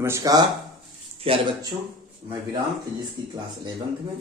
नमस्कार प्यारे बच्चों, मैं विराम फिजिक्स की क्लास 11th में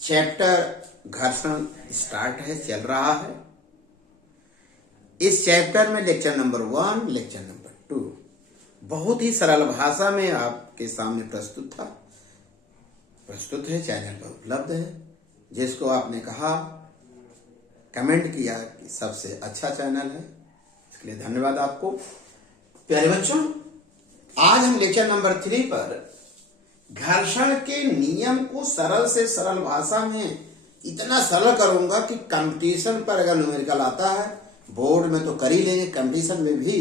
चैप्टर घर्षण स्टार्ट है, चल रहा है। इस चैप्टर में लेक्चर नंबर 1, लेक्चर नंबर 2 बहुत ही सरल भाषा में आपके सामने प्रस्तुत है, चैनल पर उपलब्ध है। जिसको आपने कहा, कमेंट किया कि सबसे अच्छा चैनल है, इसके लिए धन्यवाद आपको। प्यारे बच्चों, आज हम लेक्चर नंबर 3 पर घर्षण के नियम को सरल से सरल भाषा में इतना सरल करूंगा कि कंपटीशन पर अगर न्यूमेरिकल आता है बोर्ड में तो कर ही लेंगे, कंपटीशन में भी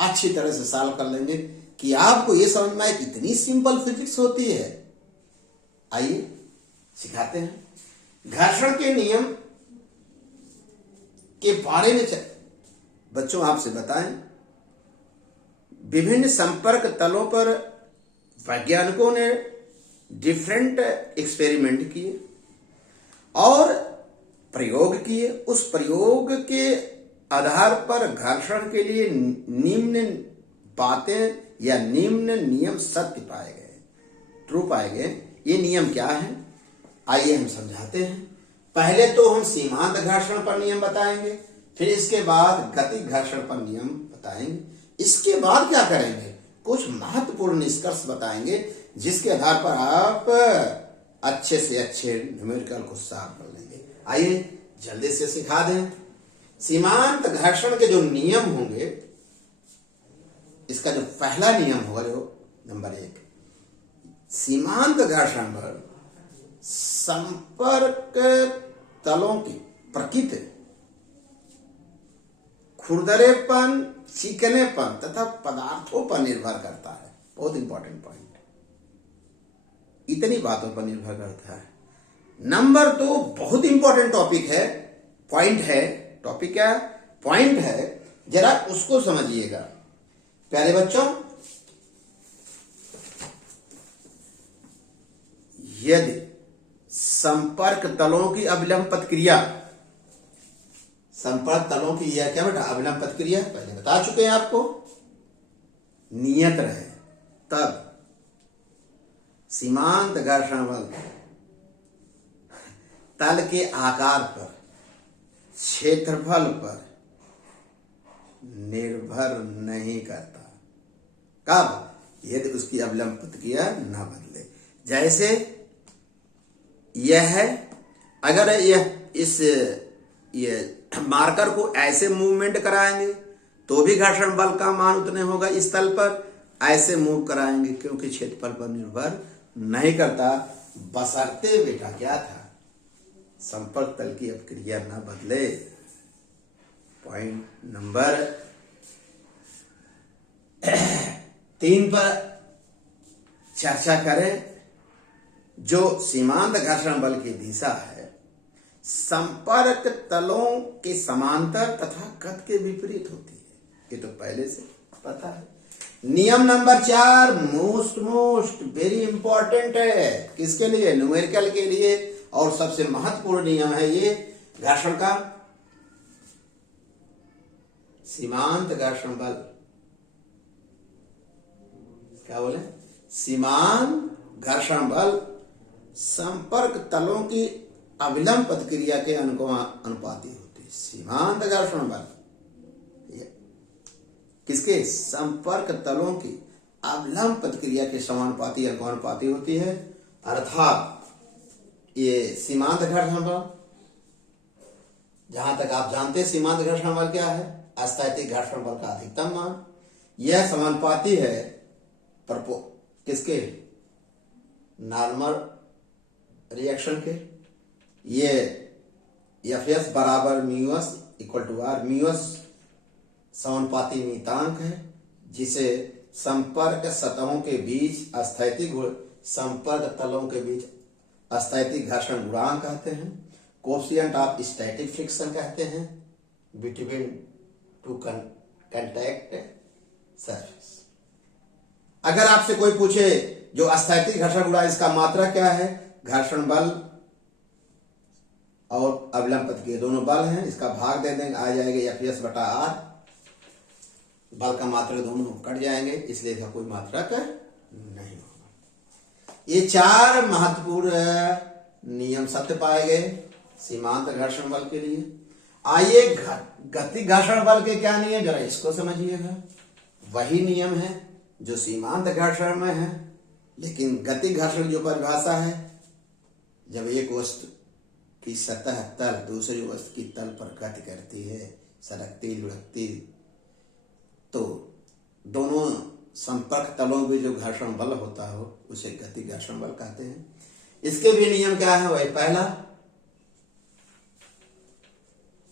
अच्छी तरह से सॉल्व कर लेंगे कि आपको ये समझ में आए इतनी सिंपल फिजिक्स होती है। आइए सिखाते हैं। घर्षण के नियम के बारे में बच्चों आपसे बताएं। विभिन्न संपर्क तलों पर वैज्ञानिकों ने डिफरेंट एक्सपेरिमेंट किए और प्रयोग किए। उस प्रयोग के आधार पर घर्षण के लिए निम्न बातें या निम्न नियम सत्य पाए गए, ट्रू पाए गए। ये नियम क्या है, आइए हम समझाते हैं। पहले तो हम सीमांत घर्षण पर नियम बताएंगे, फिर इसके बाद गति घर्षण पर नियम बताएंगे। इसके बाद क्या करेंगे, कुछ महत्वपूर्ण निष्कर्ष बताएंगे जिसके आधार पर आप अच्छे से अच्छे न्यूमेरिकल को सॉल्व कर लेंगे। आइए जल्दी से सिखा दें। सीमांत घर्षण के जो नियम होंगे, इसका जो पहला नियम होगा, जो नंबर 1, सीमांत घर्षण पर संपर्क तलों की प्रकृति, खुरदरेपन, चिकनेपन तथा पदार्थों पर निर्भर करता है। बहुत इंपॉर्टेंट पॉइंट, इतनी बातों पर निर्भर करता है। नंबर 2 बहुत इंपॉर्टेंट टॉपिक है, पॉइंट है। टॉपिक क्या है, पॉइंट है, जरा उसको समझिएगा प्यारे बच्चों। यदि संपर्क तलों की अविलंब प्रतिक्रिया, संपर्क तलों की यह क्या बेटा, अविलंब प्रतिक्रिया पहले बता चुके हैं आपको, नियत रहे, तब सीमांत घर्षण बल तल के आकार पर, क्षेत्रफल पर निर्भर नहीं करता। कब, यदि उसकी अविलंब प्रतिक्रिया न बदले। जैसे यह है, अगर ये मार्कर को ऐसे मूवमेंट कराएंगे तो भी घर्षण बल का मान उतने होगा इस तल पर। ऐसे मूव कराएंगे क्योंकि क्षेत्रफल पर निर्भर नहीं करता, बशर्ते बेटा क्या था, संपर्क तल की अभिक्रिया न बदले। पॉइंट नंबर 3 पर चर्चा करें। जो सीमांत घर्षण बल की दिशा है संपर्क तलों के समांतर तथा कद के विपरीत होती है, ये तो पहले से पता है। नियम नंबर 4 मोस्ट वेरी इंपॉर्टेंट है, किसके लिए, न्यूमेरिकल के लिए, और सबसे महत्वपूर्ण नियम है ये घर्षण का। सीमांत घर्षण बल, क्या बोले, सीमांत घर्षण बल संपर्क तलों की अविलंब प्रतिक्रिया के अनुपाती होती है। सीमांत घर्षण बल किसके, संपर्क तलों की अविलंब प्रतिक्रिया के समानुपाती या अनुपाती होती है। अर्थात ये सीमांत घर्षण बल, जहां तक आप जानते हैं सीमांत घर्षण बल क्या है, अस्थैतिक घर्षण बल का अधिकतम मान। यह समानुपाती है किसके, नॉर्मल रिएक्शन के। ये Fs बराबर mu s equal to R, mu s समानुपाती नियतांक है जिसे संपर्क सतहों के बीच अस्थैतिक, संपर्क तलों के बीच अस्थैतिक घर्षण गुणांक कहते हैं। कोफिशिएंट ऑफ स्टैटिक फ्रिक्शन कहते हैं बिटवीन टू कांटेक्ट सरफेस। अगर आपसे कोई पूछे जो अस्थैतिक घर्षण गुणांक, इसका मात्रा क्या है, घर्षण बल और अविलंब प्रतिक्रिया दोनों बल हैं, इसका भाग दे देंगे, आ जाएगा Fs बटा आर। बल का मात्रक दोनों कट जाएंगे, इसलिए इसका कोई मात्रक नहीं होगा। ये 4 महत्वपूर्ण नियम सत्य पाए गए सीमांत घर्षण बल के लिए। आइए गति घर्षण बल के क्या नियम, जरा इसको समझिएगा। वही नियम है जो सीमांत घर्षण में है, लेकिन गति घर्षण जो परिभाषा है, जब एक वस्तु की सतह तल दूसरी वस्तु की तल पर गति करती है, सरकती लुढ़कती, तो दोनों संपर्क तलों में जो घर्षण बल होता हो उसे गति घर्षण बल कहते हैं। इसके भी नियम क्या है, वही पहला,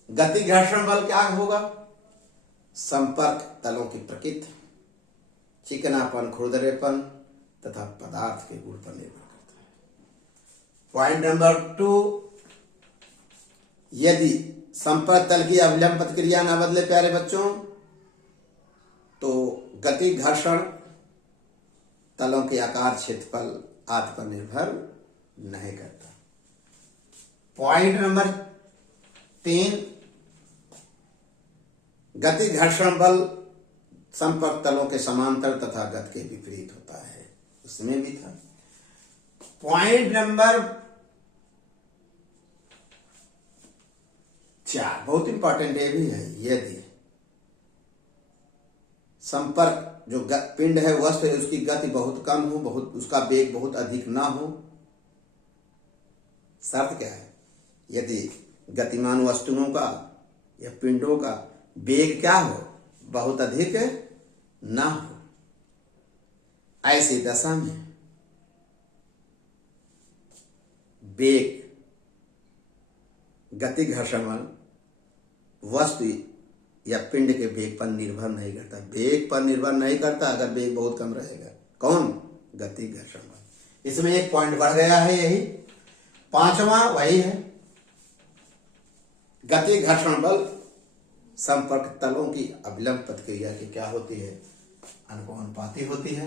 गति घर्षण बल क्या होगा, संपर्क तलों की प्रकृति, चिकनापन, खुरदरेपन तथा पदार्थ के गुण पर निर्भर करता है। पॉइंट नंबर 2, यदि संपर्क तल की अभिलंब प्रतिक्रिया न बदले प्यारे बच्चों, तो गति घर्षण तलों के आकार, क्षेत्रफल आदि पर निर्भर नहीं करता। पॉइंट नंबर 3, गति घर्षण बल संपर्क तलों के समांतर तथा गति के विपरीत होता है, उसमें भी था। पॉइंट नंबर 4 बहुत इंपॉर्टेंट ये भी है, यदि संपर्क जो पिंड है वस्तु है उसकी गति बहुत कम हो, बहुत उसका वेग बहुत अधिक ना हो। शर्त क्या है, यदि गतिमान वस्तुओं का या पिंडों का वेग क्या हो, बहुत अधिक ना हो, ऐसी दशा में वेग गति घर्षण बल वस्तु या पिंड के वेग पर निर्भर नहीं करता। वेग पर निर्भर नहीं करता अगर वेग बहुत कम रहेगा। कौन, गति घर्षण बल। इसमें एक पॉइंट बढ़ गया है, यही 5वां वही है, गति घर्षण बल संपर्क तलों की अभिलंब प्रतिक्रिया की क्या होती है, अनुपाती होती है।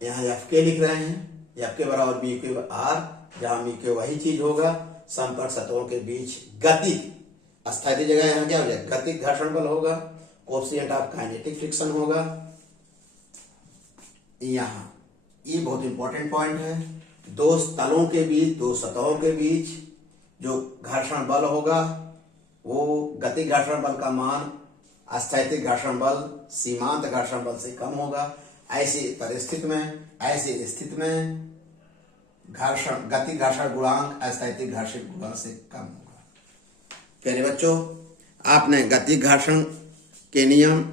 यहाँ एफ के लिख रहे हैं, एफ के बराबर बी के आर, जहां बी के वही चीज होगा, संपर्क सतहों के बीच गति, अस्थायी जगह यहाँ क्या हो जाएगा, गति घर्षण बल होगा, कोएफिशिएंट ऑफ काइनेटिक फ्रिक्शन होगा। यहाँ ये बहुत इंपॉर्टेंट पॉइंट है, दो तलों के बीच, दो सतहों के बीच जो घर्षण बल होगा वो गति घर्षण बल का मान अस्थैतिक घर्षण बल, सीमांत घर्षण बल से कम होगा। ऐसी परिस्थिति में, ऐसी स्थिति में घर्षण गति घर्षण गुणांक अस्थैतिक घर्षण गुणांक से कम होगा। प्यारे बच्चों, आपने गति घर्षण के नियम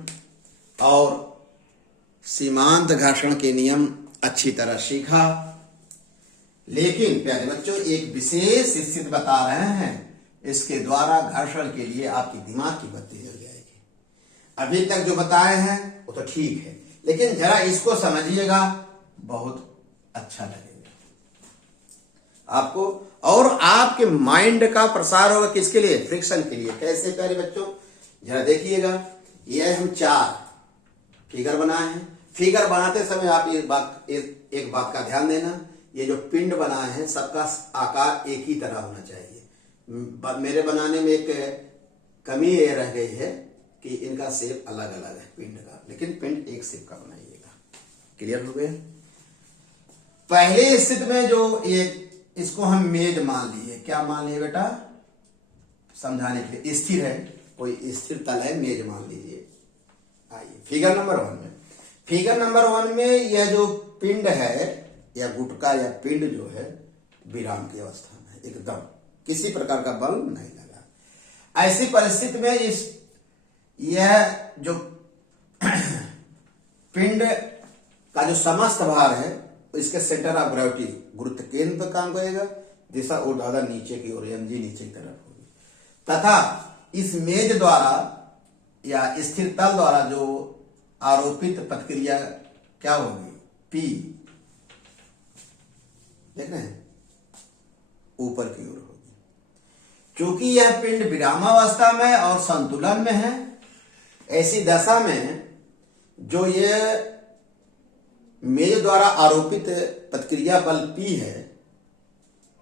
और सीमांत घर्षण के नियम अच्छी तरह सीखा, लेकिन प्यारे बच्चों एक विशेष स्थिति बता रहे हैं, इसके द्वारा घर्षण के लिए आपकी दिमाग की बत्ती जल जाएगी। अभी तक जो बताए हैं वो तो ठीक है, लेकिन जरा इसको समझिएगा, बहुत अच्छा लगेगा आपको, और आपके माइंड का प्रसार होगा किसके लिए, फ्रिक्शन के लिए। कैसे प्यारे बच्चों, जरा देखिएगा, ये हम 4 फिगर बनाए हैं। फिगर बनाते समय आप एक बात का ध्यान देना, ये जो पिंड बनाए हैं सबका आकार एक ही तरह होना चाहिए। मेरे बनाने में एक कमी ये रह गई है कि इनका शेप अलग अलग है पिंड का, लेकिन पिंड एक शेप का बनाइएगा। क्लियर हो गया। पहले स्थिति में जो ये इसको हम मेज मान लिए, क्या मान लिए बेटा, समझाने के लिए, स्थिर है, कोई स्थिर तल है, मेज मान लीजिए। आइए फिगर नंबर 1 में, फिगर नंबर 1 में यह जो पिंड है या गुटका या पिंड जो है विराम की अवस्था में, एकदम किसी प्रकार का बल नहीं लगा। ऐसी परिस्थिति में यह जो पिंड का जो समस्त भार है इसके सेंटर ऑफ ग्रेविटी गुरुत्व केंद्र पर काम करेगा, दिशा और ज्यादा नीचे की ओर, mg नीचे की तरफ होगी, तथा इस मेज द्वारा या स्थिर तल द्वारा जो आरोपित प्रतिक्रिया क्या होगी, P, देख रहे हैं, ऊपर की ओर होगी। क्योंकि यह पिंड विरामावस्था में और संतुलन में है, ऐसी दशा में जो ये मेज द्वारा आरोपित प्रतिक्रिया बल P है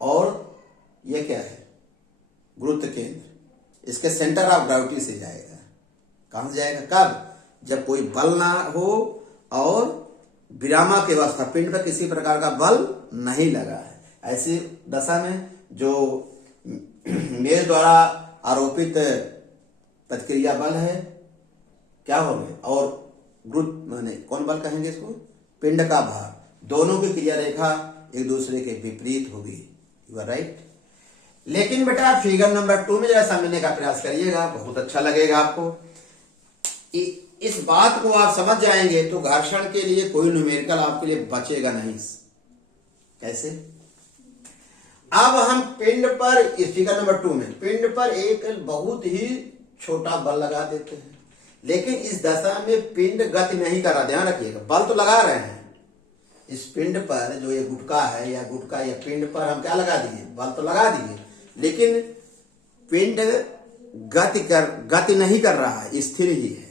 और ये क्या है, गुरुत्व केंद्र, इसके सेंटर ऑफ ग्रेविटी से जाएगा, कहां से जाएगा? कब? जब कोई बल ना हो और विरामा की अवस्था, पिंड पर किसी प्रकार का बल नहीं लगा है, ऐसी दशा में जो मेष द्वारा आरोपित प्रतिक्रिया बल है क्या हो गए, और गुरुत्व माने कौन बल कहेंगे इसको? पिंड का भार, दोनों की क्रिया रेखा एक दूसरे के विपरीत होगी। You are right. लेकिन बेटा फिगर नंबर 2 में जरा समझने का प्रयास करिएगा, बहुत अच्छा लगेगा आपको। इस बात को आप समझ जाएंगे तो घर्षण के लिए कोई न्यूमेरिकल आपके लिए बचेगा नहीं। कैसे? अब हम पिंड पर, इस फिगर नंबर 2 में पिंड पर एक बहुत ही छोटा बल लगा देते हैं, लेकिन इस दशा में पिंड गति नहीं कर रहा। ध्यान रखिएगा, बल तो लगा रहे हैं इस पिंड पर, जो ये गुटका है या गुटका या पिंड पर हम क्या लगा दिए? बल तो लगा दिए, लेकिन पिंड गति नहीं कर रहा है, स्थिर ही है।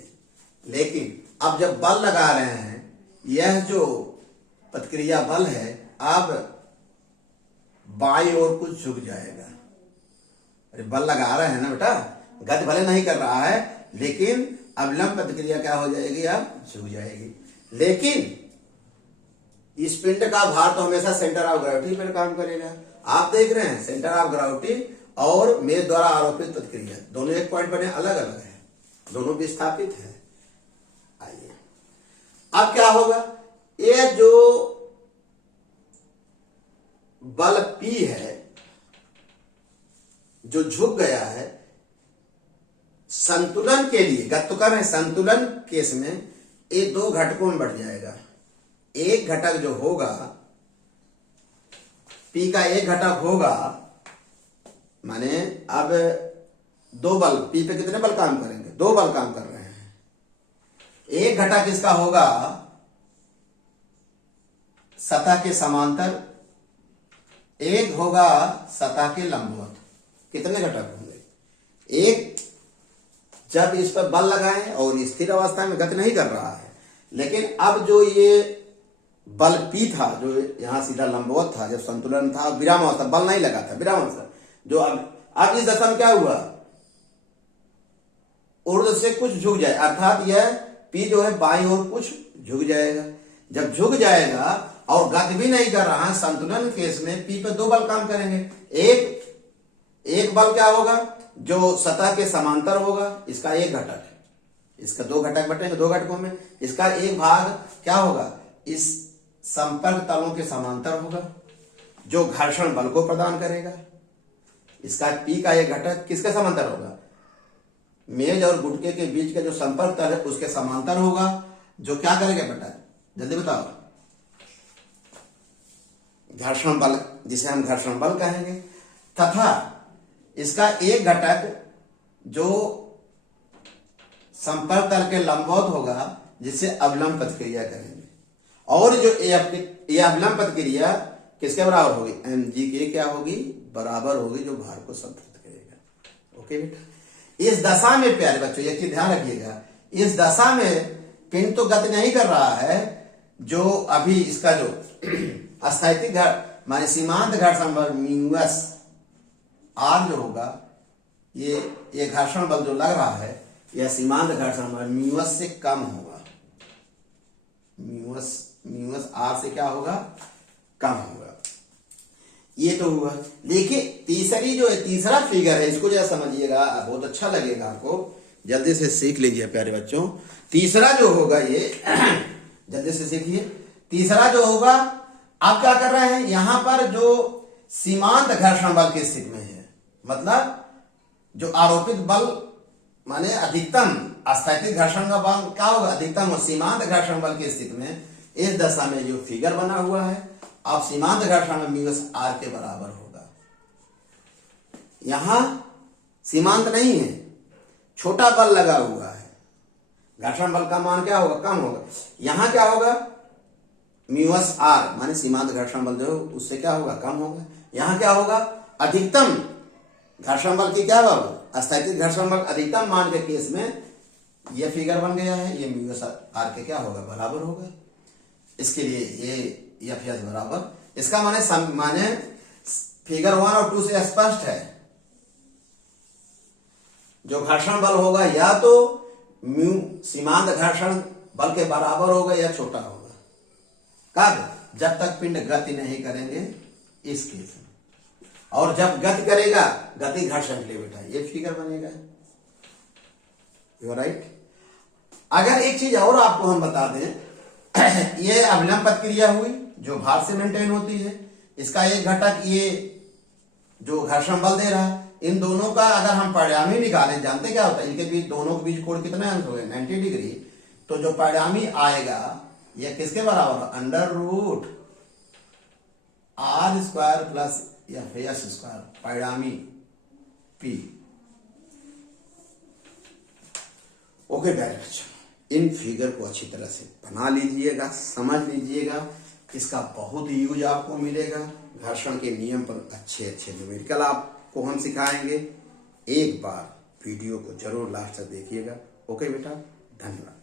लेकिन अब जब बल लगा रहे हैं, यह जो प्रतिक्रिया बल है अब बाईं ओर कुछ झुक जाएगा। अरे बल लगा रहे हैं ना बेटा, गति भले नहीं कर रहा है, लेकिन अवलंब प्रतिक्रिया क्या हो जाएगी? अब झुक जाएगी। लेकिन इस पिंड का भार तो हमेशा सेंटर ऑफ ग्रेविटी पर काम करेगा। आप देख रहे हैं सेंटर ऑफ ग्रेविटी और मेष द्वारा आरोपित प्रतिक्रिया दोनों एक पॉइंट बने अलग अलग है, दोनों विस्थापित है। आइए अब क्या होगा? ये जो बल P है जो झुक गया है, संतुलन के लिए गत तो कर रहे हैं, संतुलन केस में ये दो घटकों में बढ़ जाएगा। एक घटक जो होगा P का एक घटक होगा, माने अब दो बल P पे कितने बल काम करेंगे? दो बल काम कर रहे हैं। एक घटक इसका होगा सतह के समांतर, एक होगा सतह के लंबवत। कितने घटक होंगे? एक जब इस पर बल लगाएं और स्थिर अवस्था में गति नहीं कर रहा है, लेकिन अब जो ये बल P था जो यहां सीधा लंबवत था, जब संतुलन था, विराम अवस्था, बल नहीं लगा था, विराम अवस्था, जो अब इस दशा में क्या हुआ? ऊर्ध्व से कुछ झुक जाए, अर्थात यह P जो है बाईं ओर कुछ झुक जाएगा। जब झुक जाएगा और गति भी नहीं कर रहा है, संतुलन केस में P पे दो बल काम करेंगे। एक बल क्या होगा? जो सतह के समांतर होगा, इसका एक घटक, इसका दो घटक बटेंगे, दो घटकों में इसका एक भाग क्या होगा? इस संपर्क तलों के समांतर होगा, जो घर्षण बल को प्रदान करेगा। इसका P का एक घटक किसके समांतर होगा? मेज और गुटके के बीच का जो संपर्क तल है उसके समांतर होगा, जो क्या करेगा बेटा? जल्दी बताओ। घर्षण बल, जिसे हम घर्षण बल कहेंगे। तथा इसका एक घटक जो संपर्क तल के लंबवत होगा, जिसे अवलंब प्रतिक्रिया करेंगे। और जो ये अवलंब प्रतिक्रिया किसके बराबर होगी? mg के क्या होगी? बराबर होगी, जो भार को संतुलित करेगा। ओके बेटा, इस दशा में प्यारे बच्चों एक चीज ध्यान रखिएगा, इस दशा में पिंड तो गति नहीं कर रहा है, जो अभी इसका जो अस्थैतिक माने सीमांत घर्षण बल म्यूएस आर जो होगा, ये घर्षण बल जो लग रहा है, यह सीमांत घर्षण बल म्यूएस से कम होगा। म्यूएस आर से क्या होगा? कम होगा। ये तो हुआ। देखिए तीसरी जो है, तीसरा फिगर है, इसको जरा समझिएगा, बहुत अच्छा लगेगा आपको, जल्दी से सीख लीजिए प्यारे बच्चों। तीसरा जो होगा ये जल्दी से सीखिए। तीसरा जो होगा, आप क्या कर रहे हैं? यहां पर जो सीमांत घर्षण बल की स्थिति में है, मतलब जो आरोपित बल माने अधिकतम अस्थैतिक घर्षण का बल क्या होगा? अधिकतम। और सीमांत घर्षण बल की स्थिति में इस दशा में जो फिगर बना हुआ है, अब सीमांत घर्षण में म्यूएस आर के बराबर होगा। यहां सीमांत नहीं है, छोटा बल लगा हुआ है, घर्षण बल का मान क्या होगा? कम होगा। यहां क्या होगा? म्यूएस आर माने सीमांत घर्षण बल जो उससे क्या होगा? कम होगा। यहां क्या होगा? अधिकतम घर्षण बल की क्या बल? अस्थैतिक घर्षण बल अधिकतम मान के केस में यह फिगर बन गया है, ये म्यूएस आर के क्या होगा? बराबर होगा। इसके लिए ये एफ एस बराबर, इसका माने फिगर 1 और 2 से स्पष्ट है, जो घर्षण बल होगा या तो म्यू सीमांत घर्षण बल के बराबर होगा या छोटा होगा? कब? जब तक पिंड गति नहीं करेंगे इस केस में, और जब गति करेगा गति घर्षण के लिए बेटा ये फिगर बनेगा। You right. अगर एक चीज और आपको हम बता दें, ये अविलंब प्रतिक्रिया हुई जो भार से मेंटेन होती है, इसका एक घटक ये जो घर्षण बल दे रहा है, इन दोनों का अगर हम परिणामी निकालें, जानते क्या होता है? इनके बीच, दोनों के बीच कोण कितने अंश हो गए? 90 डिग्री। तो जो परिणामी आएगा यह किसके बराबर? Under root R square plus S square, परिणामी पी। ओके डायरेक्ट, इन फिगर को अच्छी तरह से बना लीजिएगा, समझ लीजिएगा, इसका बहुत ही यूज आपको मिलेगा। घर्षण के नियम पर अच्छे अच्छे न्यूमेरिकल आपको हम सिखाएंगे। एक बार वीडियो को जरूर लास्ट तक देखिएगा। ओके बेटा, धन्यवाद।